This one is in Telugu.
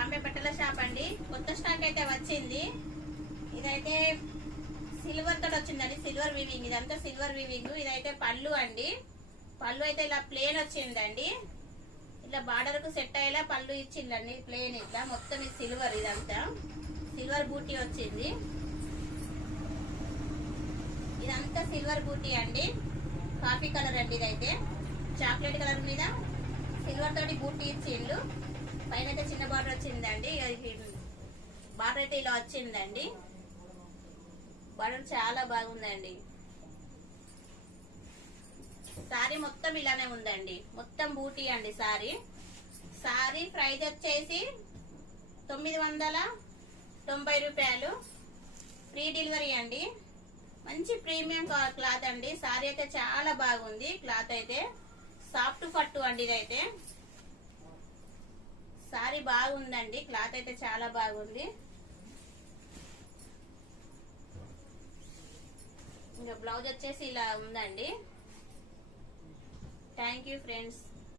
బాంబే బట్టల షాప్ అండి. కొత్త స్టాక్ అయితే వచ్చింది. ఇదైతే సిల్వర్ తోటి వచ్చిందండి, సిల్వర్ వీవింగ్. ఇదంతా సిల్వర్ వీవింగ్. ఇదైతే పళ్ళు అండి. పళ్ళు అయితే ఇలా ప్లేన్ వచ్చిందండి. ఇట్లా బార్డర్ కు సెట్ అయ్యేలా పళ్ళు ఇచ్చిందండి. ప్లేన్ ఇట్లా మొత్తం ఇది సిల్వర్. ఇదంతా సిల్వర్ బూటీ వచ్చింది. ఇదంతా సిల్వర్ బూటీ అండి. కాఫీ కలర్ అండి. ఇదైతే చాక్లెట్ కలర్ మీద సిల్వర్ తోటి బూటీ ఇచ్చిండు. పైన అయితే చిన్న బార్డర్ వచ్చిందండి. బార్డర్ అయితే ఇలా వచ్చిందండి. బార్డర్ చాలా బాగుందండి. సారీ మొత్తం ఇలానే ఉందండి. మొత్తం బూటీ అండి. సారీ ప్రైస్ వచ్చేసి 990 రూపాయలు. ఫ్రీ డెలివరీ అండి. మంచి ప్రీమియం క్లాత్ అండి. సారీ అయితే చాలా బాగుంది. క్లాత్ అయితే సాఫ్ట్ పట్టు అండి. ఇదైతే సారీ బాగుందండి. క్లాత్ అయితే చాలా బాగుంది. ఇంకా బ్లౌజ్ వచ్చేసి ఇలా ఉందండి. Thank you friends.